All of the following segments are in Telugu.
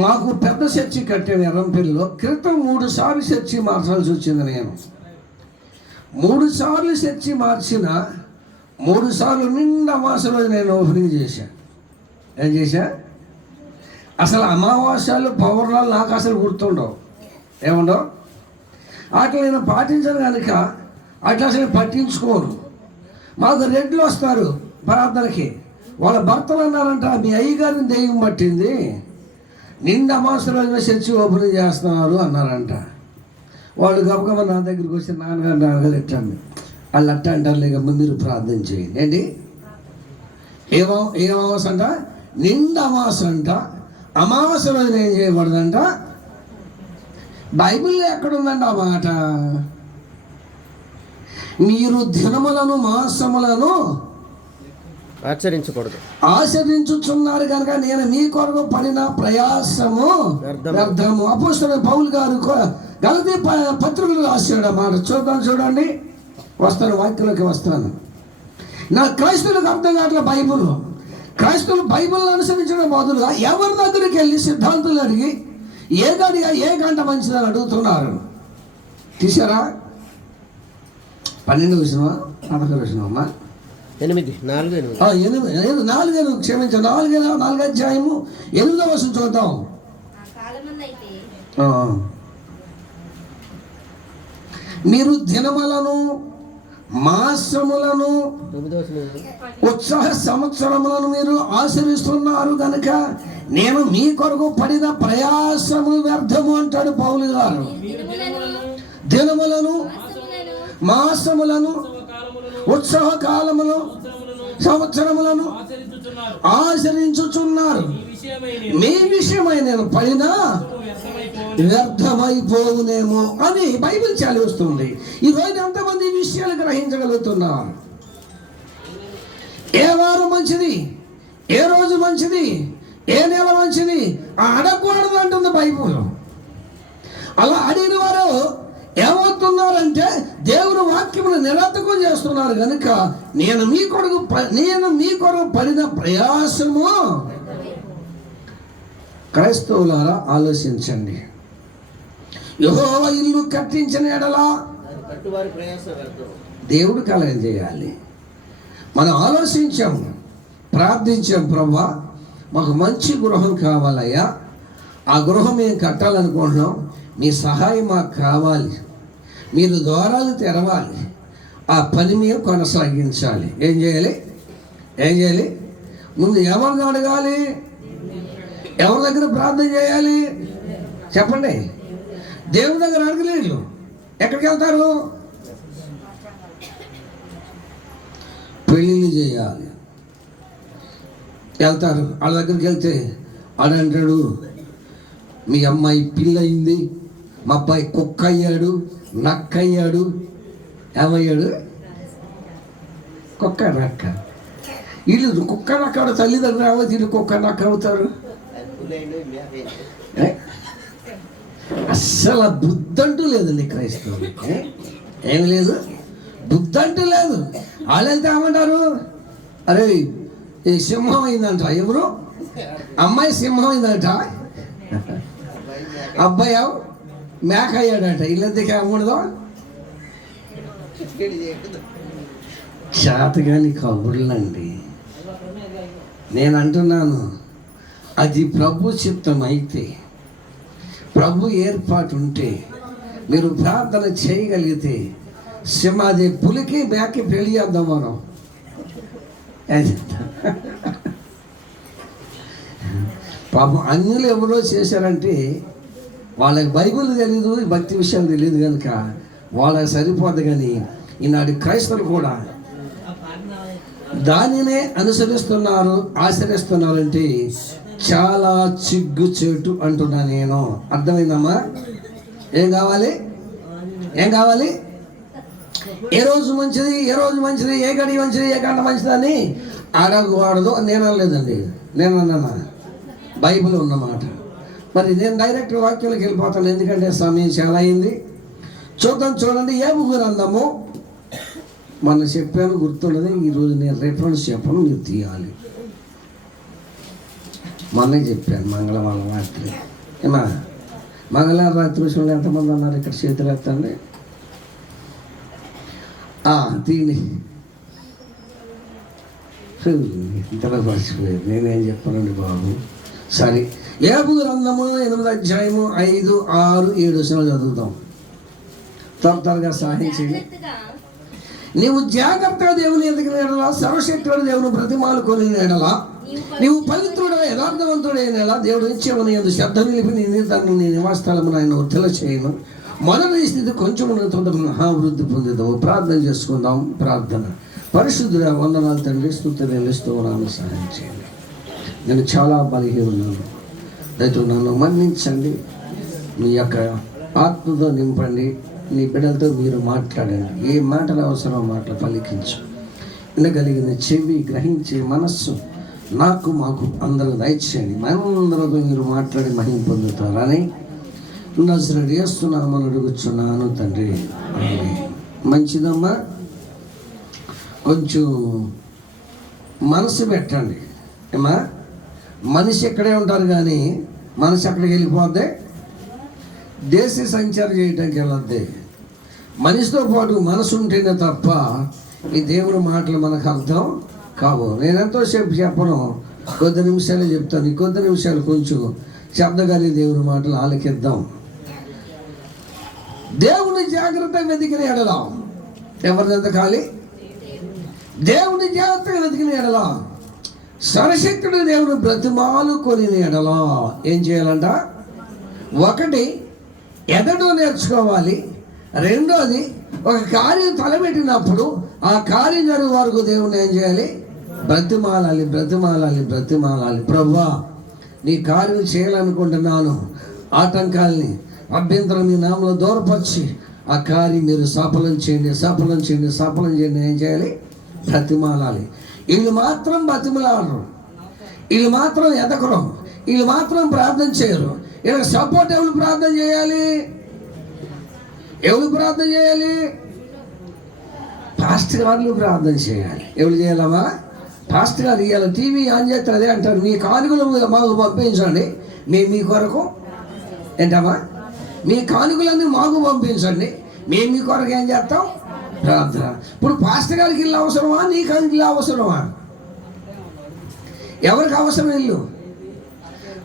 మాకు పెద్ద చర్చి కట్టాను ఎర్రంపల్లిలో. క్రితం 3 సార్లు చర్చి మార్చాల్సి వచ్చింది. నేను 3 సార్లు చర్చి మార్చిన 3 సార్లు నిండా అమావాస్య రోజు నేను ఓపెనింగ్ చేశాను. ఏం చేశా? అసలు అమావాస్యలు పౌర్ణాలు నాకు అసలు గుర్తుండవు, ఏముండవు. అట్లా నేను పాటించను కనుక అట్లా అసలు పట్టించుకోను. మాకు రెడ్లు వస్తారు ప్రార్థనకి, వాళ్ళ భర్తలు అన్నారంట, మీ అయ్యగారిని దెయ్యం పట్టింది, నిండా అమావాస్య రోజున చర్చి ఓపెనింగ్ చేస్తున్నారు అన్నారంట. వాళ్ళు గబగబ నా దగ్గరికి వచ్చి నాన్నగారు ఎట్టండి వాళ్ళు అట్ట అంటారు, లేకమ్మా మీరు ప్రార్థన చేయండి. ఏంటి ఏ అమావాస్య అంట? నిండా అమావాస్య అంట. అమావాస్య రోజున ఏం చేయబడదంట? బైబిల్లో ఎక్కడుందండి ఆ మాట? మీరు దినములను మాసములను ఆచరించుచున్నారు కనుక నేను మీ కొరకు పడిన ప్రయాసము వ్యర్థము. అపోస్తలుడైన పౌలు గారు గలతీ పత్రికలు రాశాడు అన్నమాట. చూడండి, వస్తాను, వాక్యంలోకి వస్తాను. నా క్రైస్తవులకు అర్థం కావట్లే బైబుల్. క్రైస్తవులు బైబిల్ అనుసరించడం బదులుగా ఎవరి దగ్గరికి వెళ్ళి సిద్ధాంతులు అడిగి ఏ గంట మంచిదని అడుగుతున్నారు. తీసారా? 12వ వచనమా 11వ వచనమా? 4 క్షమించాం. 4 అధ్యాయము 8వ వచనం చూద్దాం. మీరు దినములను మాసములను ఉత్సాహ సంవత్సరములను మీరు ఆచరిస్తున్నారు కనుక నేను మీ కొరకు పడిన ప్రయాసము వ్యర్థము అంటాడు పౌలు గారు. దినములను మాసములను ఉత్సవ కాలములు సంవత్సరములను ఆచరించుచున్నారు. మీ విషయమై నేను పడిన వ్యర్థమైపోవునేమో అని బైబిల్ చదివిస్తుంది. ఈరోజు ఎంతమంది ఈ విషయాలు గ్రహించగలుగుతున్నారు? ఏ వారం మంచిది, ఏ రోజు మంచిది, ఏ నెల మంచిది అడగకూడదు అంటుంది బైబిల్. అలా అడిగిన వారు ఏమవుతున్నారంటే దేవుని వాక్యమును నిరర్థకం చేస్తున్నారు కనుక నేను మీ కొరకు పడిన ప్రయాసము. క్రైస్తవులారా ఆలోచించండి. యెహోవా ఇల్లు కట్టించిన ఎడలా దేవుడు కలగం చేయాలి. మనం ఆలోచించాము, ప్రార్థించాం, ప్రభువా మాకు మంచి గృహం కావాలయ్యా, ఆ గృహం మేము కట్టాలనుకుంటున్నాం, మీ సహాయం మాకు కావాలి, మీరు ద్వారాలు తెరవాలి, ఆ పని మేము కొనసాగించాలి. ఏం చేయాలి? ముందు ఎవరిని అడగాలి? ఎవరి దగ్గర ప్రార్థన చేయాలి? చెప్పండి. దేవుని దగ్గర అడగలేదు. ఎక్కడికి వెళ్తారు? పెళ్ళిళ్ళు చేయాలి వెళ్తారు. వాళ్ళ దగ్గరికి వెళ్తే ఆడంటాడు, మీ అమ్మాయి పిల్ల అయింది, మా అబ్బాయి కుక్క అయ్యాడు, నక్క అయ్యాడు. ఏమయ్యాడు? కుక్క నక్క. వీళ్ళు కుక్క నక్క తల్లిదండ్రులు ఏమో వీళ్ళు కుక్క నక్క అవుతారు. అస్సలు బుద్ధంటూ లేదండి క్రైస్తవులకి. ఏమి లేదు, బుద్ధంటూ లేదు. వాళ్ళు వెళ్తే ఏమంటారు? అరే ఈ సింహం అయిందంట. ఎవరు? అమ్మాయి సింహం అయిందంట, అబ్బాయి మేక అయ్యాడంట. వీళ్ళంతకే అమ్మడదో చేతగాని కబుర్లండి. నేను అంటున్నాను, అది ప్రభు చిత్తం అయితే, ప్రభు ఏర్పాటు ఉంటే, మీరు ప్రార్థన చేయగలిగితే అది పులికి మేకకి పెళ్లి చేద్దాం మనం. పాపం అన్యులు ఎవరో చేశారంటే వాళ్ళకి బైబిల్ తెలీదు, భక్తి విషయాలు తెలియదు కనుక వాళ్ళకి సరిపోదు. కానీ ఈనాడు క్రైస్తవులు కూడా దానినే అనుసరిస్తున్నారు, ఆచరిస్తున్నారంటే చాలా చిగ్గుచేటు అంటున్నా నేను. అర్థమైందమ్మా? ఏం కావాలి? ఏ రోజు మంచిది, ఏ గడి మంచిది, ఏ గంట మంచిది అని అడగకూడదు. నేను అనలేదండి, నేను అన్నా, బైబిల్ ఉన్నమాట. మరి నేను డైరెక్ట్ వాక్యంలోకి వెళ్ళిపోతాను, ఎందుకంటే సమయం చాలా అయింది. చూడండి యోబు గ్రంథము. మనం చెప్పాను, గుర్తున్నది. ఈరోజు నేను రెఫరెన్స్ చెప్పను, మీరు తీయాలి. మొన్నే చెప్పాను మంగళవారం రాత్రి. ఏమా మంగళవారం రాత్రి విషయంలో ఎంతమంది ఉన్నారు ఇక్కడ? చేతులు ఎత్తండి. దీని ఇంతలో మర్చిపోయారు. నేనేం చెప్పానండి బాబు. సరే, యోబు గ్రంథము 8వ అధ్యాయము 5, 6, 7 వచనాలు చదువుతాం. త్వరగా సహాయం చేయండి. నీవు జాగ్రత్తగా దేవుని ఎదుగున ఎడలా, సర్వశక్తుడు దేవుని ప్రతిమాలు కొని ఎడలా, నీవు పవిత్రుడ యథార్థవంతుడైన ఎడలా, దేవుడు ఇచ్చేవని ఎందు శ్రద్ధ నిలిపి నీ నివాసస్థలమును ఆయన వర్ధల చేయను. మొదటి స్థితి కొంచెం మహావృద్ధి పొందుతావు. ప్రార్థన చేసుకుందాం. ప్రార్థన. పరిశుద్ధుడ, వందనాలు తండ్రి, స్తుతులు చెల్లిస్తున్నాను. సహాయం చేయండి. నేను చాలా బలహీనున్నాను. దయతో నన్ను మన్నించండి. మీ యొక్క ఆత్మతో నింపండి. నీ బిడ్డలతో మీరు మాట్లాడండి. ఏ మాటలు అవసరమో మాటలు పలికించు. వినగలిగిన చెవి, గ్రహించే మనస్సు మాకు అందరూ దయచేయండి. మనందరితో మీరు మాట్లాడి మహిమ పొందుతారని నజరేయుడైన యేసు నామమున అడుగుచున్నాను తండ్రి. మంచిదమ్మా. కొంచెం మనసు పెట్టండి. ఏమా, మనిషి ఎక్కడే ఉంటారు కానీ మనసు ఎక్కడికి వెళ్ళిపోద్ది? దేశ సంచారం చేయడానికి వెళ్ళద్ది. మనిషితో పాటు మనసు ఉంటేనే తప్ప ఈ దేవుని మాటలు మనకు అర్థం కావు. నేను ఎంతోసేపు చెప్పను, కొద్ది నిమిషాలే చెప్తాను. ఈ కొద్ది నిమిషాలు కొంచెం శబ్దగాలి దేవుని మాటలు ఆలకిద్దాం. దేవుని జాగ్రత్తగా వెతికిన ఎడలా, ఎవరిని వెతకాలి? దేవుని జాగ్రత్తగా వెతికిన ఎడలా, సర్వశక్తుడు దేవుని బ్రతిమాలు కొని ఎడలా ఏం చేయాలంట? ఒకటి, ఎదడు నేర్చుకోవాలి. రెండోది, ఒక కార్యం తలపెట్టినప్పుడు ఆ కార్యం జరిగే వరకు దేవుని ఏం చేయాలి? బ్రతిమాలాలి, బ్రతిమాలాలి, బ్రతిమాలాలి. ప్రభువా, నీ కార్యం చేయాలనుకుంటున్నాను, ఆటంకాల్ని అభ్యంతరం మీ నామలో దూరపరిచి ఆ కార్యం మీరు సఫలం చేయండి, సఫలం చేయండి, సఫలం చేయండి. ఏం చేయాలి? బ్రతిమాలాలి. వీళ్ళు మాత్రం బ్రతిమలాడరు, వీళ్ళు మాత్రం ఎదకరు, వీళ్ళు మాత్రం ప్రార్థన చేయరు. వీళ్ళకి సపోర్ట్ ఎవరు ప్రార్థన చేయాలి? ఎవరు ప్రార్థన చేయాలి? పాస్టర్ గారు ప్రార్థన చేయాలి. ఎవరు చేయాలమ్మా? పాస్టర్ గారు. ఇవాళ టీవీ ఆన్ చేస్తారు, అదే అంటారు, మీ కానుకలు మాకు పంపించండి, మేము మీ కొరకు ఏంటమ్మా, మీ కానుకలన్నీ మాకు పంపించండి, మేము మీ కొరకు ఏం చేస్తాం? ప్రార్థన. ఇప్పుడు పాస్టర్ గారికి ఇల్లు అవసరమా? నీకు ఇల్లు అవసరమా? ఎవరికి అవసరం ఇల్లు?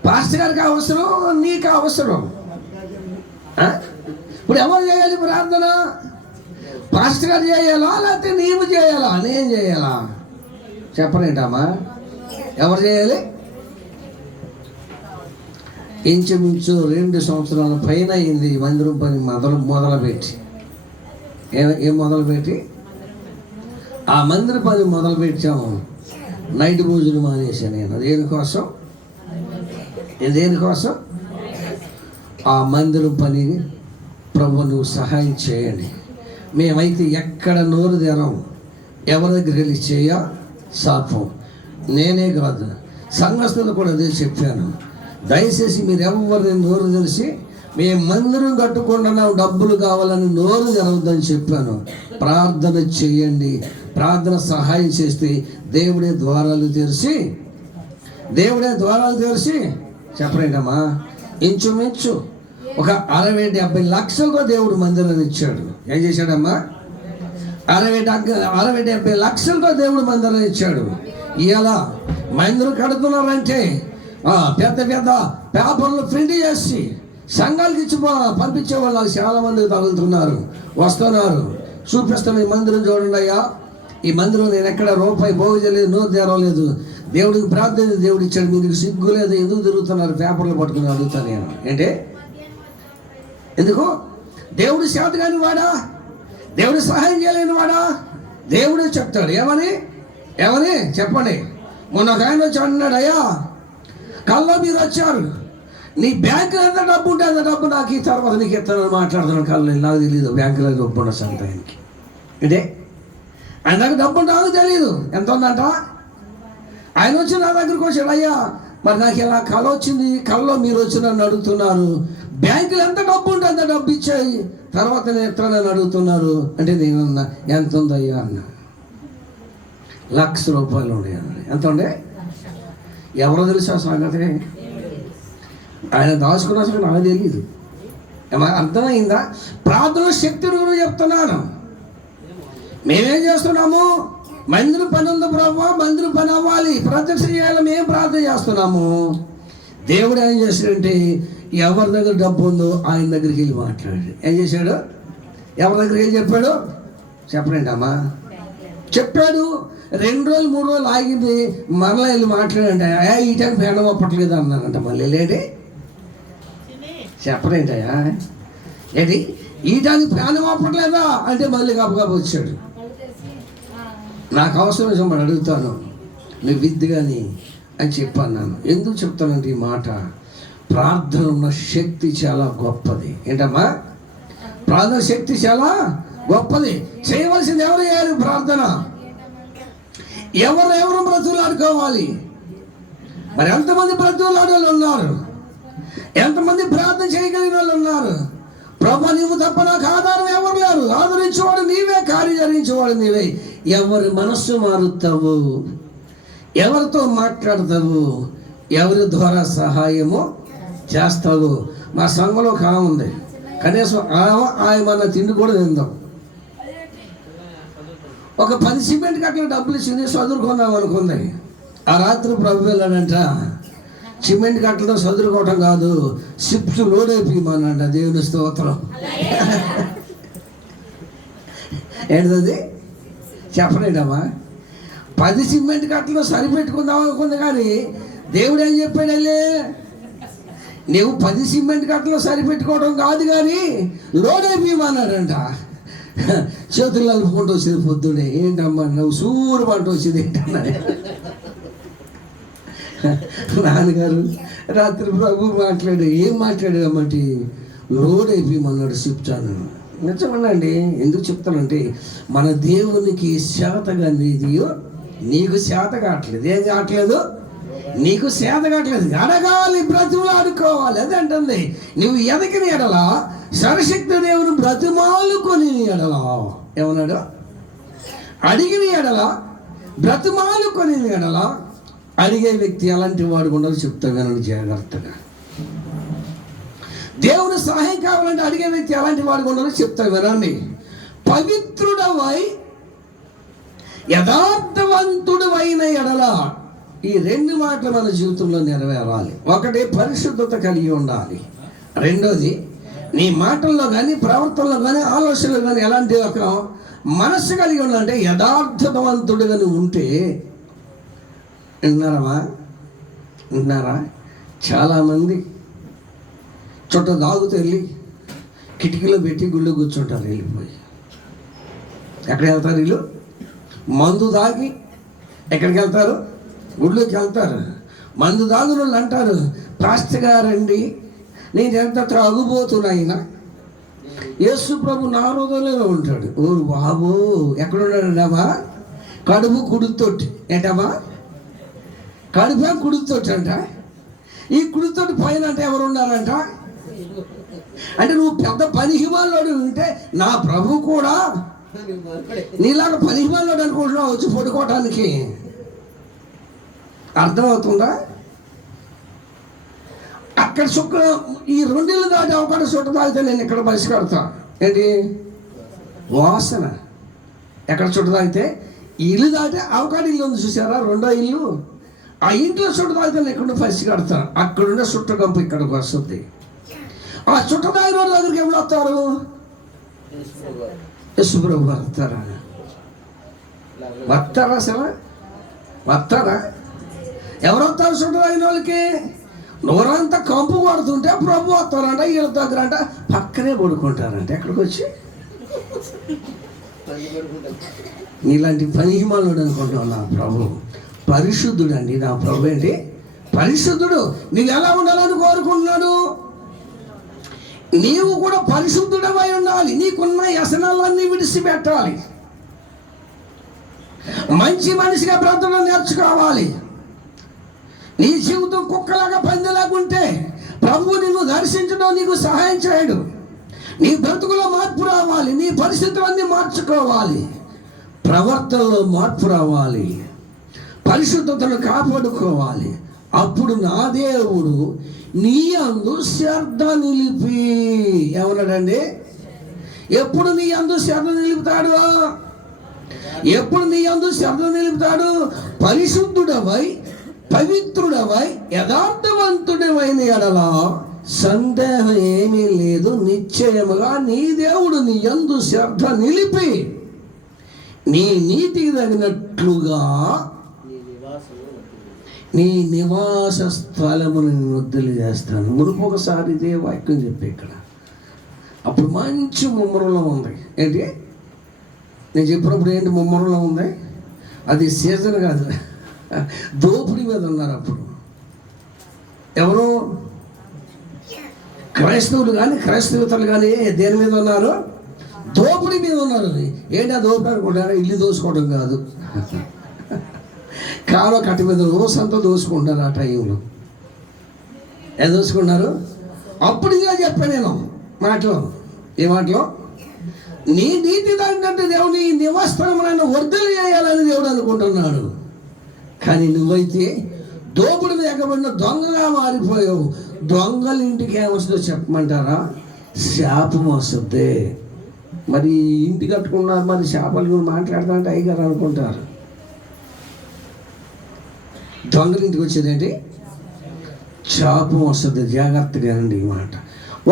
పాస్టర్ గారికి అవసరం, నీకు అవసరం. ఇప్పుడు ఎవరు చేయాలి ప్రార్థన? పాస్టర్ గారు చేయాలా లేకపోతే నీవు చేయాలా? నేను చేయాలా? చెప్పరేంటమ్మా? ఎవరు చేయాలి? ఇంచుమించు 2 సంవత్సరాల పైన అయింది మందిరం పని మొదలుపెట్టి. ఏం మొదలుపెట్టి? ఆ మందిర పని మొదలుపెట్టాము. నైట్ భోజనం మానేసాను నేను. దేనికోసం? దేనికోసం? ఆ మందిరం పని. ప్రభు, నువ్వు సహాయం చేయండి. మేమైతే ఎక్కడ నోరు తెరం, ఎవరి దగ్గర వెళ్ళి చేయ శాపం. నేనే కాదు, సంఘస్థులు కూడా అదే చెప్పాను. దయచేసి మీరు ఎవరిని నోరు తెలిసి మేము మందిరం కట్టుకుండా డబ్బులు కావాలని నోరు తెరవద్దని చెప్పాను. ప్రార్థన చేయండి. ప్రార్థన సహాయం చేస్తే దేవుడే ద్వారాలు తెరిచి చెప్పరేంటమ్మా, ఇంచుమించు ఒక 60-70 లక్షలతో దేవుడు మందిరాన్ని ఇచ్చాడు. ఏం చేశాడమ్మా? 60-70 లక్షలతో దేవుడు మందిరాన్ని ఇచ్చాడు. ఇలా మందిరం కడుతున్నారంటే పెద్ద పెద్ద పేపర్లు ప్రింట్ చేసి సంఘాలకు ఇచ్చి పంపించే వాళ్ళు నాకు చాలా మంది తగులుతున్నారు, వస్తున్నారు. చూపిస్తాను, ఈ మందిరం చూడండి అయ్యా, ఈ మందిరం నేను ఎక్కడ రూపాయి పోగు చేయలేదు, నోరు తెరవలేదు, దేవుడికి ప్రార్థన దేవుడు ఇచ్చాడు, మీకు సిగ్గు లేదు, ఎందుకు తిరుగుతున్నారు పేపర్లు పట్టుకుని అడుగుతాను నేను. ఏంటి? ఎందుకు? దేవుడు శాత కాని వాడా? దేవుడు సహాయం చేయలేని వాడా? దేవుడే చెప్తాడు. ఏమని చెప్పండి. మొన్న ఒక ఆయన వచ్చి అన్నాడు, అయ్యా కల్లో మీరు వచ్చారు, నీ బ్యాంకులో ఎంత డబ్బు ఉంటే అంత డబ్బు నాకు ఈ తర్వాత నీకు ఎత్తానని మాట్లాడుతున్నాను. కళ్ళు నాకు తెలియదు బ్యాంకులో డబ్బు ఉండొచ్చు అంత ఆయనకి. అంటే ఆయన దగ్గర డబ్బు నాకు తెలియదు ఎంత ఉందంట. ఆయన వచ్చి నా దగ్గరకు వచ్చాడు, అయ్యా మరి నాకు ఇలా కళ వచ్చింది, కళ్ళలో మీరు వచ్చి నన్ను అడుగుతున్నారు, బ్యాంకులో ఎంత డబ్బు ఉంటే అంత డబ్బు ఇచ్చాయి, తర్వాత నేను ఎత్తానని అడుగుతున్నారు. అంటే నేనన్నా ఎంత ఉందయ్యా అన్న. 1,00,000 రూపాయలు ఉండే. ఎంత ఉండే? ఎవరో తెలుసు ఆ సంగతి? ఆయన దాచుకున్న సంగతి నాకు తెలియదు. అర్థమైందా? ప్రార్థన శక్తి గురించి చెప్తున్నాను. మేమేం చేస్తున్నాము? మందిరం పని ఉంది ప్రభావ, మందిరం పని అవ్వాలి, ప్రత్యక్ష చేయాలి, మేము ప్రార్థన చేస్తున్నాము. దేవుడు ఏం చేశాడంటే ఎవరి దగ్గర డబ్బు ఉందో ఆయన దగ్గరికి వెళ్ళి మాట్లాడాడు. ఏం చేశాడు? ఎవరి దగ్గరికి వెళ్ళి చెప్పాడు? చెప్పండి అమ్మా. చెప్పాడు. 2 రోజులు 3 రోజులు ఆగింది, మరలా వెళ్ళి మాట్లాడంటే ఈ టైం పేడ ఒప్పట్లేదు అన్నానంట. మళ్ళీ లేండి చెప్పలేంటయా ఏంటి ఈ టైంకి పేడ ఒప్పట్లేదా అంటే మళ్ళీ గబగబా వచ్చాడు. నాకు అవసరం చెప్పండి, అడుగుతాను, నువ్వు విద్య కానీ అని చెప్పన్నాను. ఎందుకు చెప్తానంటే ఈ మాట, ప్రార్థన ఉన్న శక్తి చాలా గొప్పది. ఏంటమ్మా? ప్రార్థన శక్తి చాలా గొప్పది. చేయవలసింది ఎవరు చేయాలి? ప్రార్థన. ఎవరు బ్రతుకులాడుకోవాలి? మరి ఎంతమంది బ్రతుకులాడే వాళ్ళు ఉన్నారు? ఎంతమంది ప్రార్థన చేయగలిగిన వాళ్ళు ఉన్నారు? ప్రభు నీవు తప్ప నాకు ఆధారం ఎవరు లేరు, ఆదరించేవాడు నీవే, కార్యజరించేవాడు నీవే. ఎవరి మనస్సు మారుతావు, ఎవరితో మాట్లాడతావు, ఎవరి ద్వారా సహాయము చేస్తావు. మా సంఘంలో ఒక ఆమె ఉంది, కనీసం ఆయన తిండి కూడా తిందాం. ఒక 10 సిమెంట్ కట్టలు డబ్బులు ఇచ్చింది, చదువుకుందాం అనుకుంది. ఆ రాత్రి ప్రభు వెళ్ళాడంట, సిమెంట్ కట్టలతో చదువుకోవటం కాదు, షిప్స్ లోడ్ అయిపోయమనంట. దేవుని స్తోత్రం. ఏంటది? చెప్పలేదమ్మా. 10 సిమెంట్ కట్టలు సరిపెట్టుకుందాం అనుకుంది, కానీ దేవుడు ఏం చెప్పాడు? వెళ్ళి నువ్వు 10 సిమెంట్ కట్టలు సరిపెట్టుకోవడం కాదు, కానీ లోడ్ అయిపోయమన్నాడంట. చేతులు నలుపుకుంటూ వచ్చింది పొద్దునే. ఏంటమ్మా నువ్వు సూరు పంట వచ్చింది ఏంటన్నా? నాన్నగారు రాత్రి ప్రభు మాట్లాడాడు. ఏం మాట్లాడాడమ్మంటే లోడ్ అయిపోయమన్నాడు చెప్తాను. నిజమనండి. ఎందుకు చెప్తానంటే మన దేవునికి శాతగా నీకు శాత కావట్లేదు. ఏం కావట్లేదు? నీకు సేద కావట్లేదు. అడగాలి, బ్రతువులు ఆడుకోవాలి. అది అంటుంది. నువ్వు ఎదగిన ఎడలా సరశక్తి దేవుని బ్రతిమాలుకొని ఎడలా ఏమన్నాడు? అడిగిన ఎడల బ్రతిమాలుకొని ఎడల అడిగే వ్యక్తి ఎలాంటి వాడు ఉండదు చెప్తా వినండి జాగ్రత్తగా. దేవుని సహాయం కావాలంటే అడిగే వ్యక్తి ఎలాంటి వాడు ఉండదు చెప్తా వినండి. పవిత్రుడవై యథార్థవంతుడు అయిన ఎడల, ఈ 2 మాటలు మన జీవితంలో నెరవేరాలి. ఒకటి, పరిశుద్ధత కలిగి ఉండాలి. రెండోది, నీ మాటల్లో కానీ ప్రవర్తనలో కానీ ఆలోచనలో కానీ ఎలాంటి ఒక మనస్సు కలిగి ఉండాలంటే యథార్థవంతుడుగా నువ్వు ఉంటే. విన్నారా? చాలామంది చుట్ట దాగుతూ వెళ్ళి కిటికీలో పెట్టి గుళ్ళు కూర్చుంటారు. వెళ్ళిపోయి ఎక్కడ వెళ్తారు వీళ్ళు? మందు దాగి ఎక్కడికి వెళ్తారు? గుళ్ళోకి వెళ్తారు. మందు దాగులు అంటారు, పాస్టర్ గారండి నేను ఎంత త్రాగుబోతున్నాయినా యేసు ప్రభు నా హృదయంలో ఉంటాడు. ఓ బాబు ఎక్కడున్నాడమ్మా? కడుపు కుడుతోటి. ఏంటమ్మా? కడుపు కుడుతోటి అంట. ఈ కుడుతోటి పైన అంటే ఎవరు ఉన్నారంట? అంటే నువ్వు పెద్ద పనిహిమాలోడు ఉంటే నా ప్రభు కూడా నీలాగా పనిహిమాలోడు అనుకుంటున్నావు వచ్చి పడుకోవటానికి. అర్థమవుతుందా? అక్కడ ఈ 2 ఇళ్ళు దాటి అవకాశం చుట్ట తాగితే నేను ఇక్కడ బస్సు కడతా. ఏంటి వాసన? ఎక్కడ చుట్ట తాగితే ఇల్లు దాటి అవకాశం ఇల్లు ఉంది చూసారా, 2వ ఇల్లు. ఆ ఇంట్లో చుట్ట తాగితే నేను ఎక్కడ బస్సు కడతా. అక్కడుండే చుట్ట కంపు ఇక్కడికి వస్తుంది. ఆ చుట్ట తాగిన రోజు దగ్గరికి ఎవరు వస్తారు? యేసుప్రభు వస్తారా? అసలు వస్తారా? ఎవరు వస్తారు చుట్ట తాగిన వాళ్ళకి? నోరంతా కంపు పడుతుంటే ప్రభు వస్తారంట. వీళ్ళ దగ్గర అంట పక్కనే పడుకుంటారంట. ఎక్కడికి వచ్చి ఇలాంటి పనిహిమాలుడు అనుకుంటావు. నా ప్రభు పరిశుద్ధుడు అండి. నా ప్రభు ఏంటి? పరిశుద్ధుడు. నీవు ఎలా ఉండాలని కోరుకుంటున్నాడు? నీవు కూడా పరిశుద్ధుడమై ఉండాలి. నీకున్న వ్యసనాలన్నీ విడిచిపెట్టాలి. మంచి మనిషిగా బ్రతకడం నేర్చుకోవాలి. నీ జీవితం కుక్కలాగా పందిలాగుంటే ప్రభువు నిన్ను దర్శించడం నీకు సహాయం చేయడు. నీ బ్రతుకులో మార్పు రావాలి. నీ పరిస్థితులన్నీ మార్చుకోవాలి. ప్రవర్తనలో మార్పు రావాలి. పరిశుద్ధతను కాపాడుకోవాలి. అప్పుడు నా దేవుడు నీ అందు శ్రద్ధ నిలిపి, ఏమన్నాడండి? ఎప్పుడు నీ అందు శ్రద్ధ నిలుపుతాడు? ఎప్పుడు నీ అందు శ్రద్ధ నిలుపుతాడు? పరిశుద్ధుడవై పవిత్రుడవై యథార్థవంతుడమైన ఎడల సందేహం ఏమీ లేదు, నిశ్చయముగా నీ దేవుడు నీ యందు శ్రద్ధ నిలిపి నీ నీతికి తగినట్లుగా నీ నివాస స్థలమును వృద్ధులు చేస్తాను. మునుపు ఒకసారి ఇదే వాక్యం చెప్పి ఇక్కడ అప్పుడు మంచి ముమ్మరంలో ఉంది. ఏంటి నేను చెప్పినప్పుడు ఏంటి ముమ్మరంలో ఉంది? అది సీజన్ కాదు, దోపిడీ మీద ఉన్నారు అప్పుడు. ఎవరు? క్రైస్తవులు కానీ క్రైస్తవేతలు కానీ దేని మీద ఉన్నారు? దోపిడీ మీద ఉన్నారు. ఏంటి ఆ దోపిడీ అనుకుంటారా? ఇల్లు దోసుకోవడం కాదు, కాలో కట్ట మీద రోజంతా దోసుకుంటారు. ఆ టైంలో ఏం దోసుకున్నారు? అప్పుడు ఇలా చెప్పాను నేను మాటలో. ఏ మాటలో? నీ నీతి దానికంటే దేవుని నివాసస్థలములను వర్ధలు చేయాలని దేవుడు అనుకుంటున్నాడు. కానీ నువ్వైతే దోపుడు ఎక్కబడిన దొంగగా మారిపోయావు. దొంగల ఇంటికి ఏమొస్తుందో చెప్పమంటారా? శాపం వస్తుంది. మరి ఇంటి కట్టుకున్నారు, మరి శాపాలు కూడా మాట్లాడతాంటే అయ్యగారు అనుకుంటారు. దొంగల ఇంటికి వచ్చేదేంటి? శాపం వస్తుంది. జాగ్రత్తగా అండి ఈ మాట.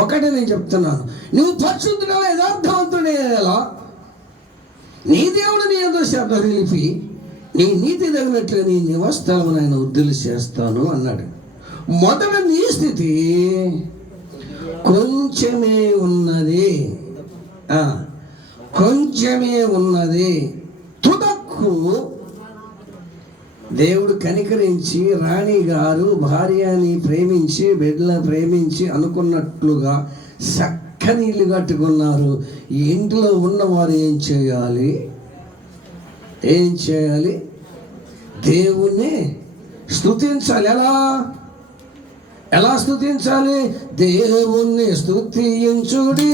ఒకటే నేను చెప్తున్నాను, నువ్వు పరిశుద్ధుడో యథార్థవంతుడే ఎలా నీ దేవుడు నీ యందు శ్రద్ధ నిలిపి నీ నీతి తగినట్లు నీ నివాసస్థలమును ఆయన వృద్ధులు చేస్తాను అన్నాడు. మొదట నీ స్థితి కొంచెమే ఉన్నది, కొంచెమే ఉన్నది. తుదక్కు దేవుడు కనికరించి రాణి గారు భార్యని ప్రేమించి బిడ్డలను ప్రేమించి అనుకున్నట్లుగా చక్కని ఇల్లు కట్టుకున్నారు. ఇంట్లో ఉన్నవారు ఏం చేయాలి? ఏం చేయాలి? దేవుణ్ణి స్తుతించాలి. ఎలా స్తుతించాలి? దేవుణ్ణి స్తుతించుడి.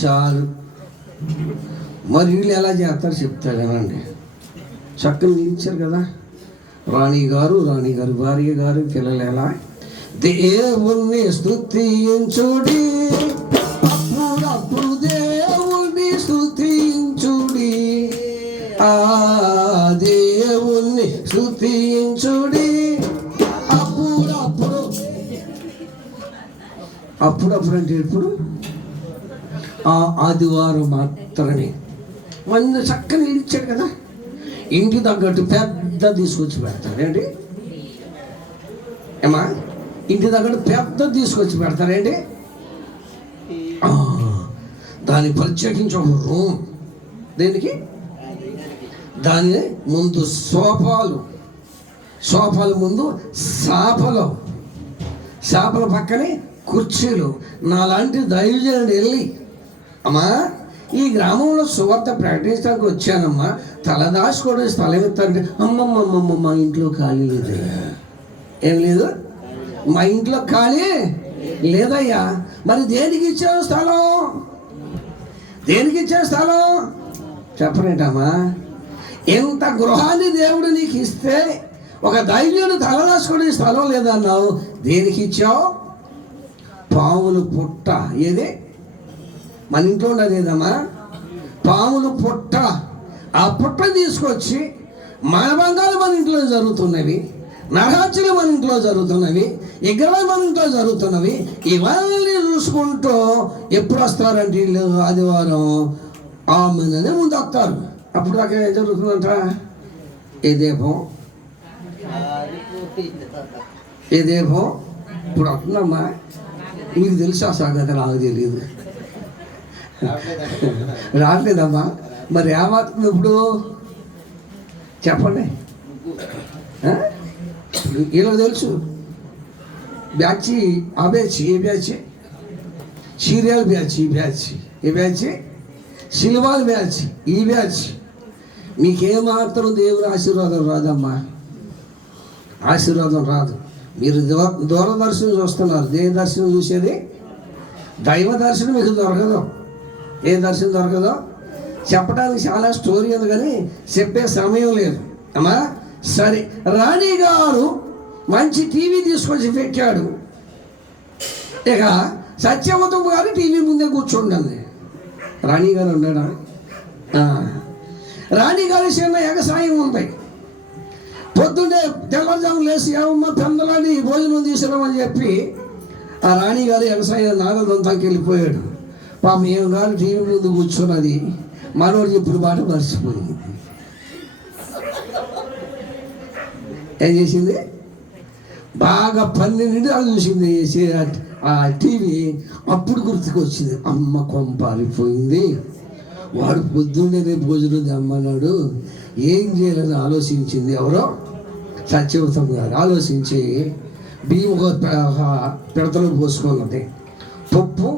చాలు. మరి వీళ్ళు ఎలా చేస్తారు చెప్తారు కదండి. చక్కని నిలిచారు కదా రాణి గారు భార్య గారు పిల్లలు. ఎలా? దేవుణ్ణి స్తుతించుడి, అప్పుడు దేవుణ్ణి స్తుతించుడి, ఆ దేవుణ్ణి స్తుతించుడి. అప్పుడప్పుడు అంటే ఎప్పుడు? ఆదివారం మాత్రమే. మంది చక్కని ఇచ్చాడు కదా, ఇంటి తగ్గట్టు పెద్ద తీసుకొచ్చి పెడతారు. ఏంటి ఏమా? ఇంటి తగ్గట్టు పెద్ద తీసుకొచ్చి పెడతారేంటి? దాన్ని ప్రత్యేకించి ఒక రూమ్. దేనికి? దాని ముందు సోఫాల ముందు సాపల పక్కనే కుర్చీలు. నాలాంటి దైవజనుడు వెళ్ళి, అమ్మా ఈ గ్రామంలో సువార్త ప్రకటించడానికి వచ్చానమ్మా, తలదాచుకోవడం స్థలం ఇస్తారంటే, అమ్మమ్మమ్మమ్మ మా ఇంట్లో ఖాళీ లేదు. ఏం లేదు? మా ఇంట్లో ఖాళీ లేదయ్యా. మరి దేనికి ఇచ్చావు స్థలం? దేనికి ఇచ్చావు స్థలం చెప్పరేంటమ్మా? ఎంత గృహాన్ని దేవుడు నీకు ఇస్తే ఒక దైవ్యుడు తలదాచుకోవడం స్థలం లేదన్నావు. దేనికి ఇచ్చావు? పాములు పుట్ట. ఏది? మన ఇంట్లో ఉండదేదమ్మా, పాములు పుట్ట. ఆ పుట్ట తీసుకొచ్చి మానభంగాలు మన ఇంట్లో జరుగుతున్నవి, నరహత్యలు మన ఇంట్లో జరుగుతున్నవి, విగ్రహాలు మన ఇంట్లో జరుగుతున్నవి. ఇవన్నీ చూసుకుంటూ ఎప్పుడు వస్తారంటే వీళ్ళు ఆదివారం ఆమెనే ముందు వస్తారు. అప్పుడు దాకా ఏం జరుగుతుందంట? ఏ దీపం ఇప్పుడు వస్తుందమ్మా. మీకు తెలుసా సాగత? నాకు తెలియదు. రావట్లేదమ్మా. మరి ఏమవుతుంది ఇప్పుడు చెప్పండి. ఇలా తెలుసు బ్యాచ్, ఆ బ్యాచ్, ఏ బ్యాచ్? సీరియల్ బ్యాచ్, ఈ బ్యాచ్, ఏ బ్యాచ్? సినిమాల బ్యాచ్, ఈ బ్యాచ్. మీకేమాత్రం దేవుని ఆశీర్వాదం రాదమ్మా, ఆశీర్వాదం రాదు. మీరు దూరదర్శనం చూస్తున్నారు, దేవ దర్శనం చూసేది? దైవ దర్శనం మీకు దొరకదు. ఏ దర్శనం దొరకదో చెప్పడానికి చాలా స్టోరీ ఉంది, కానీ చెప్పే సమయం లేదు అమ్మా. సరే, రాణి గారు మంచి టీవీ తీసుకొచ్చి పెట్టాడు. ఇక సత్యవతం గారు టీవీ ముందే కూర్చుండండి. రాణి గారు ఉన్నాడా? రాణి గారి చిన్న ఎగసాయం ఉంది. పొద్దున్నే తెల్లజాము లేసి ఏమమ్మా పెందలని భోజనం తీసుకురామని చెప్పి ఆ రాణి గారు ఎగసాయం నాగదంతాకి వెళ్ళిపోయాడు. పాపం ఏం గారు టీవీ ముందు కూర్చున్నది, మనోడు ఇప్పుడు మాట మర్చిపోయింది. ఏం చేసింది? బాగా 12 నిమిషాలు చూసింది ఆ టీవీ. అప్పుడు గుర్తుకొచ్చింది, అమ్మ కొంపారిపోయింది, వాడు పొద్దున్నే భోజనం తెమ్మన్నాడు, ఏం చేయాలని ఆలోచించింది. ఎవరో సత్యవతం గారు ఆలోచించి బియ్యం ఒక పిడతలో పోసుకున్నది, పప్పు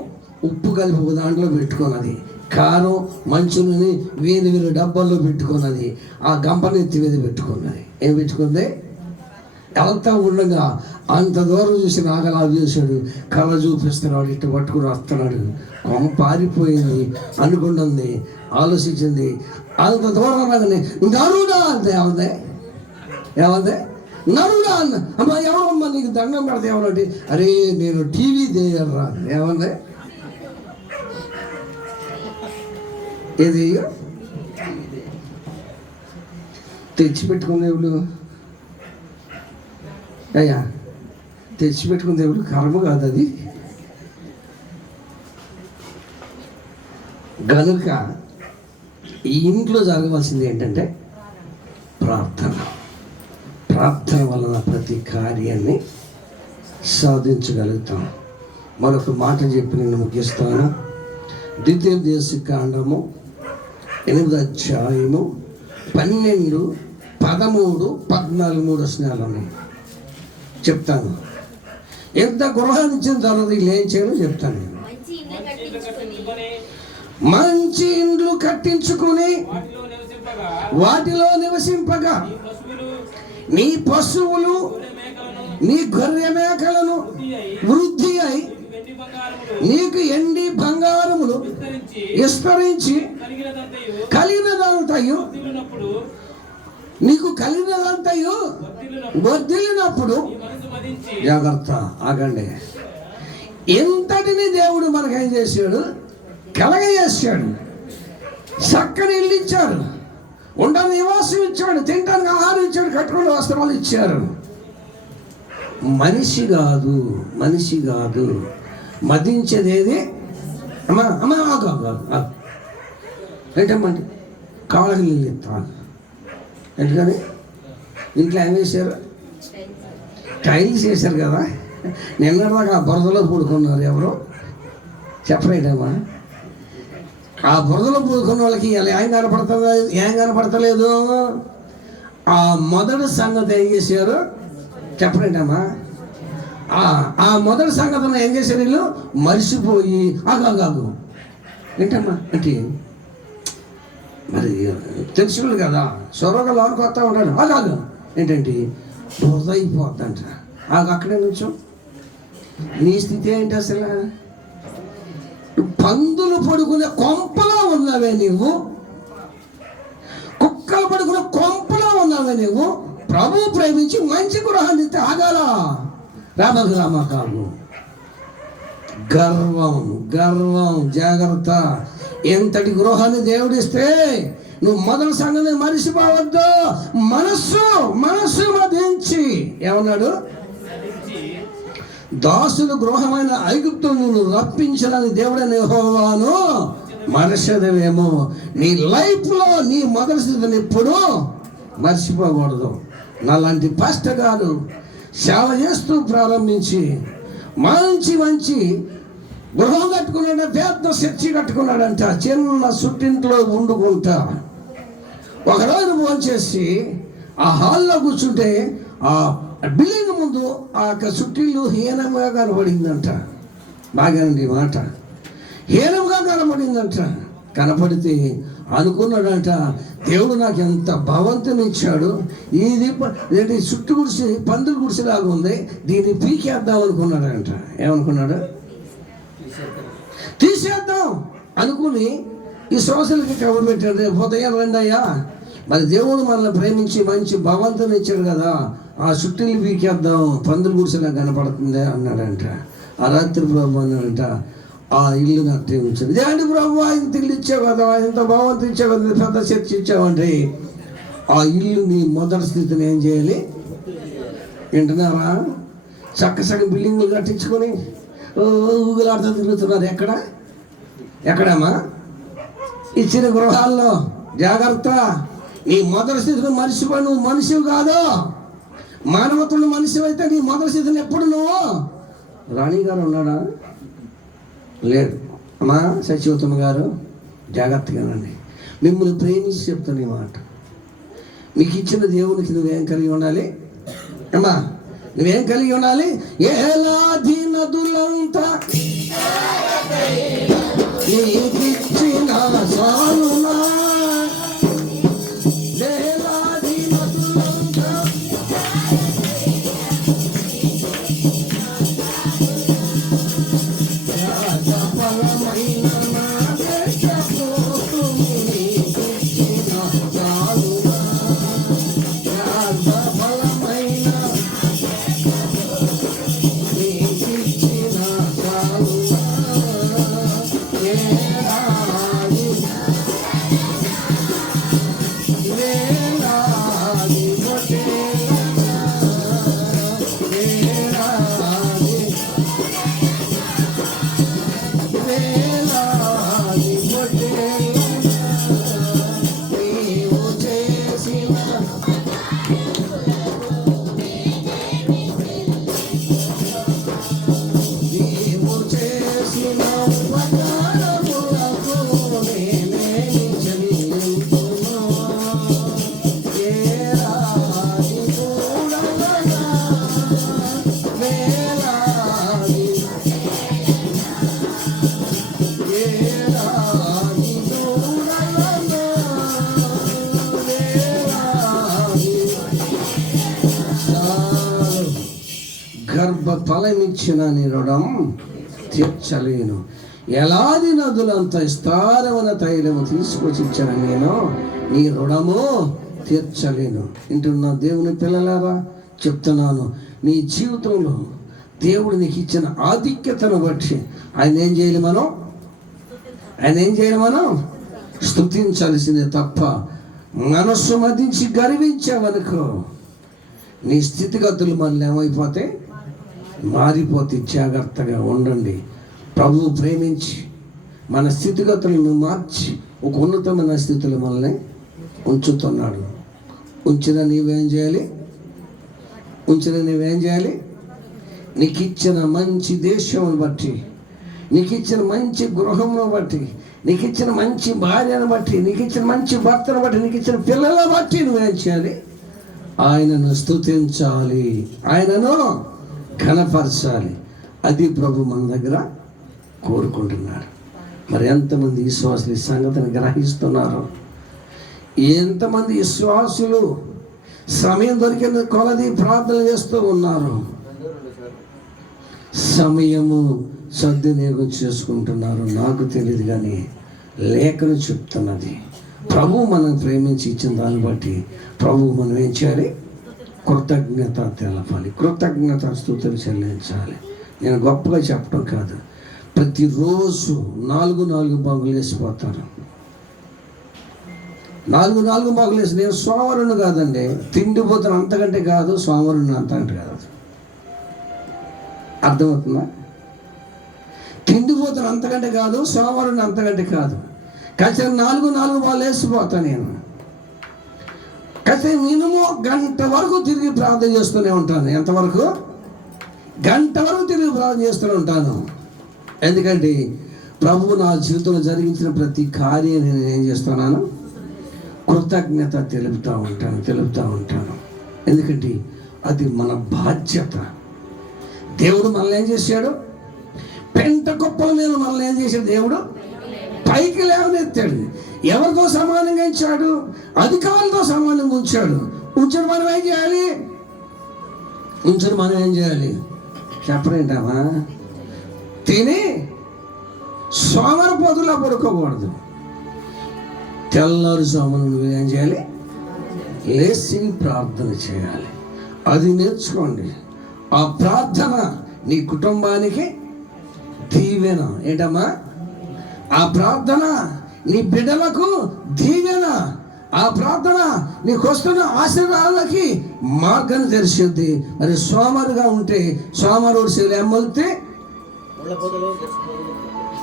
ఉప్పు కలిపి ఒక దాంట్లో పెట్టుకున్నది, కారం మంచుని వేరు వేరు డబ్బాల్లో పెట్టుకున్నది, ఆ గంపనెత్తి మీద పెట్టుకున్నది. ఏం పెట్టుకుంది? వెళ్తా ఉండగా అంత దూరం చూసి నాగలా చూశాడు, కళ్ళ చూపిస్తున్నాడు, ఇటు పట్టుకుని వస్తున్నాడు. కొమ్మ పారిపోయింది అనుకుంటుంది, ఆలోచించింది. అంత దూరం రాగానే నరుడా అంతే. ఏమంది? ఏమంది? నరుడా అన్న. అమ్మా ఎవరమ్మా నీకు దండం పెడితే ఏమనంటే, అరే నేను టీవీ దేయరా. ఏమంది? ఏది తెచ్చిపెట్టుకున్న దేవుడు అయ్యా, తెచ్చిపెట్టుకున్న దేవుడు కర్మ కాదు అది. గనుక ఈ ఇంట్లో జరగవలసింది ఏంటంటే ప్రార్థన. ప్రార్థన వలన ప్రతి కార్యాన్ని సాధించగలుగుతాం. మరొక మాట చెప్పి నేను ముగిస్తాను. ద్వితీయోపదేశకాండము 8వ అధ్యాయము 12, 13, 14 వచనాలను చెప్తాను. ఎంత గృహాన్ని ఇచ్చిన తర్వాత వీళ్ళు ఏం చేయాలో చెప్తాను. మంచి ఇండ్లు కట్టించుకుని వాటిలో నివసింపగా నీ పశువులు నీ గొర్రె మేకలను వృద్ధి అయి నీకు ఎండి బంగారములు విస్తరించి కలిగినదంతయు నీకు కలిగినదంతయు వర్ధిల్లినప్పుడు జాగ్రత్త. ఆగండి. ఎంతటిని దేవుడు మనకేం చేశాడు? కలగజేశాడు. చక్కని ఇల్లు ఇచ్చారు, ఉండని నివాసం ఇచ్చాడు, తినడానికి ఆహారం ఇచ్చాడు, కట్టుకునే వస్త్రాలు ఇచ్చారు. మనిషి కాదు, మనిషి కాదు మదించేది ఏది? అమ్మా అమ్మా ఏంటమ్మండి కాళ్ళకి నీళ్ళు ఇస్తాను. ఎందుకని? ఇంట్లో ఏం చేశారు? టైల్స్ వేశారు కదా. నిన్నదాకా ఆ బురదలో పడుకున్నారు. ఎవరు చెప్పలేదమ్మా? ఆ బురదలో పడుకున్న వాళ్ళకి ఏం కనపడుతుందో, ఏం కనపడతలేదు. ఆ మొదటి సంగతి ఏం చేశారు చెప్పలేదమ్మా? ఆ మొదటి సంగతిని ఏం చేశారు వీళ్ళు? మర్చిపోయి ఆగాగు ఏంటమ్మా అంటే మరి తెలుసుకులు కదా, సొరగా లోనికి వస్తూ ఉంటాడు. ఆగాగు ఏంటంటే బురద అయిపోద్దంట. అక్కడే నుంచో నీ స్థితి ఏంటి అసలు? పందులు పడుకునే కొంపలో ఉన్నావే నీవు, కుక్కలు పడుకునే కొంపలో ఉన్నావే నీవు. ప్రభు ప్రేమించి మంచి గృహాన్ని ఆగాల రామ కాదు. గర్వం గర్వం జాగ్రత్త. ఎంతటి గృహాన్ని దేవుడిస్తే నువ్వు మొదటి సంగతి మరిచిపోవద్దు. మనస్సు మనస్సు మదించి ఏమన్నాడు? దాసులు గృహమైన ఐగుప్తు నువ్వు రప్పించాలని దేవుడైన యెహోవాను మరచదవేమో. నీ లైఫ్లో నీ మొదటి స్థితిని ఎప్పుడు మర్చిపోకూడదు. నాలాంటి పాస్టర్ గారు సేవ చేస్తూ ప్రారంభించి మంచి మంచి గృహం కట్టుకున్నాడు, పెద్ద చర్చి కట్టుకున్నాడంట. చిన్న సుట్టింట్లో వండుకుంటా ఒకరోజు భోంచేసి ఆ హాల్లో కూర్చుంటే ఆ బిల్డింగ్ ముందు ఆ చుట్టిల్లు హీనంగా కనబడిందంట. బాగానండి మాట, హీనంగా కనబడిందంట. కనపడితే అనుకున్నాడంట, దేవుడు నాకు ఎంత భవంతుని ఇచ్చాడు, ఇది చుట్టు గుడిసి పందులు గుడిసిలాగా ఉంది, దీన్ని పీకేద్దాం అనుకున్నాడంట. ఏమనుకున్నాడు? తీసేద్దాం అనుకుని ఈ సోషల్కి కబురు పెట్టాడు. ఉదయం రండి అయ్యా, మరి దేవుడు మనల్ని ప్రేమించి మంచి భవంతుని ఇచ్చాడు కదా, ఆ చుట్టూలు పీకేద్దాం, పందులు గుడిసిలా కనపడుతుంది అన్నాడంట. ఆ రాత్రి ప్రభు అన్నాడంట, ఆ ఇల్లు నాకు ప్రేమించాడు. ఇదేంటి ప్రభు, ఇంత ఇల్లు ఇచ్చావు కదా, ఇంత భవంతు ఇచ్చావు కదా, పెద్ద చర్చ ఇచ్చావంటే, ఆ ఇల్లు నీ మొదటి స్థితిని ఏం చేయాలి? వింటున్నారా? చక్క బిల్డింగ్లు కట్టించుకొని ఊగులాడుతూ తిరుగుతున్నారు. ఎక్కడమ్మా? ఇచ్చిన గృహాల్లో జాగ్రత్త. నీ మొదటి స్థితిని మనిషిపోయి నువ్వు మనిషివి కాదు, మానవతుడు మనిషి అయితే నీ మొదటి స్థితిని ఎప్పుడు నువ్వు. రాణి గారు ఉన్నాడా? లేడు. అమ్మా సచివతమ్మ గారు జాగ్రత్తగానండి, మిమ్మల్ని ప్రేమించి చెప్తాను ఈ మాట. మీకు ఇచ్చిన దేవునికి నువ్వేం కలిగి ఉండాలి అమ్మా? నువ్వేం కలిగి ఉండాలి? ఏలాది నదులంతా నీకిచ్చిన సాలునా, ఏలాది నదులంతా రాజఫలమైన నా దేశపోతుని నీకిచ్చిన సాలునా, రాజఫలమైన నీకిచ్చిన సాలునా, ఏలాది వేలాది గొడ్డెలనా, వేలాది వేలాది గొడ్డెలనా, నీవు చేసిన నీవు చేసిన ఉపకారములకు నేనేమి చెల్లింతును? ఏలాది కూడలనా, వేలాది ఏలాది కూడలనా, వేలాది చాలు. గర్భ ఫలమిచ్చిన నీ రుణం తీర్చలేను, ఎలాది నదులంత విస్తారమైన తైలము తీసుకొచ్చి ఇచ్చిన నేను నీ రుణము తీర్చలేను. వింటున్న దేవుని పిల్లలారా చెప్తున్నాను, నీ జీవితంలో దేవుడు నీకు ఇచ్చిన ఆధిక్యతను బట్టి ఆయన ఏం చేయాలి మనం స్తుతించాల్సిందే తప్ప మనస్సు మదించి గర్వించావనుకో నీ స్థితిగతులు మళ్ళీ ఏమైపోతే మారిపోతే. జాగ్రత్తగా ఉండండి. ప్రభువు ప్రేమించి మన స్థితిగతులను మార్చి ఒక ఉన్నతమైన స్థితిలో మనల్ని ఉంచుతున్నాడు. ఉంచిన నీవేం చేయాలి? నీకు ఇచ్చిన మంచి దేశంను బట్టి, నీకు ఇచ్చిన మంచి గృహంను బట్టి, నీకు ఇచ్చిన మంచి భార్యను బట్టి, నీకు ఇచ్చిన మంచి భర్తను బట్టి, నీకు ఇచ్చిన పిల్లల బట్టి నువ్వేం చేయాలి? ఆయనను స్తుతించాలి, ఆయనను ఘనపరచాలి. అది ప్రభు మన దగ్గర కోరుకుంటున్నాడు. మరి ఎంతమంది విశ్వాసులు ఈ సంగతిని గ్రహిస్తున్నారు? ఎంతమంది విశ్వాసులు సమయం దొరికిన కొలది ప్రార్థన చేస్తూ ఉన్నారు? సమయము సద్వినియోగం చేసుకుంటున్నారు? నాకు తెలియదు, కానీ లేఖను చెప్తున్నది. ప్రభు మనం ప్రేమించి ఇచ్చిన దాన్ని బట్టి ప్రభు మనం ఏం చేయాలి? కృతజ్ఞత తెలపాలి, కృతజ్ఞత స్తుతులు చెల్లించాలి. నేను గొప్పగా చెప్పడం కాదు, ప్రతిరోజు 4 బాగులు వేసిపోతారు. 4 బాగులు వేసి, నేను సోమవారం కాదండి, తిండిపోతాను అంతకంటే కాదు, సోమవారం అంతకంటే కాదు. అర్థమవుతుందా? తిండిపోతాను అంతకంటే కాదు, సోమవారం అంతకంటే కాదు. ఖచ్చితంగా 4 బాగులు వేసిపోతాను నేను. ఖచ్చితంగా మినిమం గంట వరకు తిరిగి ప్రార్థన చేస్తూనే ఉంటాను. ఎంతవరకు? గంట వరకు తిరిగి ప్రార్థన చేస్తూనే ఉంటాను. ఎందుకంటే ప్రభువు నా జీవితంలో జరిగించిన ప్రతి కార్యం నేను ఏం చేస్తున్నాను? కృతజ్ఞత తెలుపుతూ ఉంటాను. ఎందుకంటే అది మన బాధ్యత. దేవుడు మనల్ని ఏం చేశాడు? పెంట కుప్పల మీద మనల్ని ఏం చేశాడు? దేవుడు పైకి లేవనెత్తాడు. ఎవరితో సమానంగా ఇచ్చాడు? అధికారులతో సమానంగా ఉంచాడు. ఉంచడం మనం ఏం చేయాలి? చెప్పరేంటావా? తిని సోమరపోతులా పడుకోకూడదు. తెల్లారుజామున నువ్వు ఏం చేయాలి? లేచి ప్రార్థన చేయాలి. అది నేర్చుకోండి. ఆ ప్రార్థన నీ కుటుంబానికి దీవెన. ఏంటమ్మా? ఆ ప్రార్థన నీ బిడ్డలకు దీవెన. ఆ ప్రార్థన నీకు వస్తున్న ఆశీర్వాదాలకి మార్గం తెరిచింది. మరి సోమరుగా ఉంటే సోమరుడు శైలి ఎమ్మలితే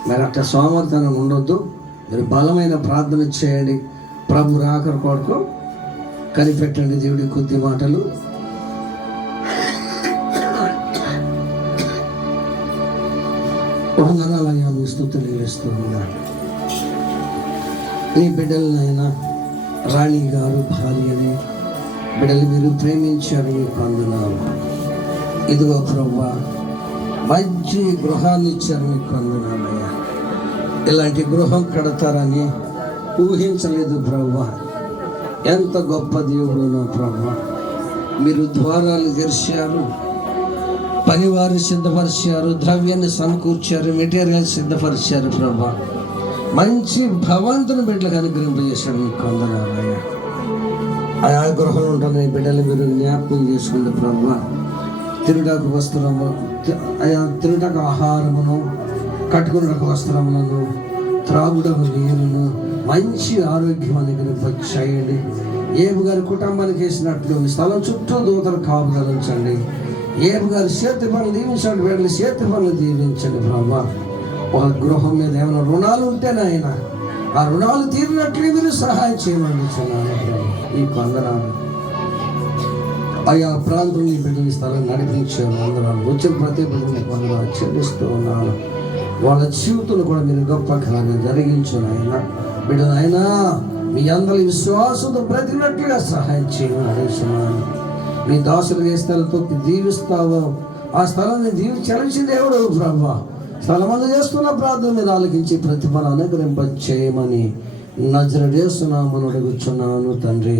మరి అట్లా సోమరితనం ఉండొద్దు. మీరు బలమైన ప్రార్థన చేయండి. ప్రభు రాకడ కొరకు కనిపెట్టండి దేవుడి కొద్ది మాటలు. వందనాలయ్యా, మీ స్తుతులు చెల్లిస్తూ ఉన్నాను. నీ బిడ్డలనైనా రాణి గారు భార్యని బిడ్డలు మీరు ప్రేమించారు, మీకు వందనాలు. ఇదిగో ప్రభువా, మంచి గృహాన్ని ఇచ్చారు, మీకు వందనాలయ్యా. ఇలాంటి గృహం కడతారని ఊహించలేదు ప్రభువా. ఎంత గొప్ప దేవుడు నా ప్రభువా. మీరు ద్వారాలు తెరిచారు, పనివారు సిద్ధపరిచారు, ద్రవ్యాన్ని సమకూర్చారు, మెటీరియల్ సిద్ధపరిచారు ప్రభువా. మంచి భగవంతుని బిడ్డలకు అనుగ్రహింపజేశారు, మీకు వందనాలయ్యా. ఆయా గృహంలో ఉంటున్న బిడ్డలు మీరు జ్ఞాపకం చేసుకుంటే ప్రభువా, తిరుడాకు వస్త్రము, తిరుడాకు ఆహారమును, కట్టుకున్నకు వస్త్రములను, త్రాగుడకు నీరును, మంచి ఆరోగ్యం అనుగ్రహింపచేయండి. ఏబు గారి కుటుంబానికి వేసినట్లు స్థలం చుట్టూ దూతలు కాపుదలించండి. ఏబు గారి చేతి పనులు దీవించండి, వీళ్ళ చేతి పనులు దీవించండి ప్రభా. ఒక గృహం మీద ఏమైనా రుణాలు ఉంటేనైనా ఆ రుణాలు తీరినట్లు మీరు సహాయం చేయమని ఈ వందనాలు. ఆయా ప్రాంతం ఈ బిడ్డని స్థలం నడిపించారు, వందనాలు. వచ్చిన ప్రతి బిడ్డని వందనాలు చెల్లిస్తూ ఉన్నాను. వాళ్ళ జీవితంలో కూడా మీరు గొప్ప కార్యం జరిగించారు ఆయన. బిడ్డనైనా మీ అందరి విశ్వాసంతో బ్రతికినట్లుగా సహాయం చేయమని అడుగుతున్నాను. మీ దాసులు ఏ స్థలంతో దీవిస్తావో ఆ స్థలాన్ని చలించిన దేవుడు ప్రభా. స్థలమందు చేస్తున్న ప్రార్థన మీద ఆలకించి ప్రతిఫలం అనుగ్రహింప చేయమని నజరేయునామమున అడుగుచున్నాను తండ్రి.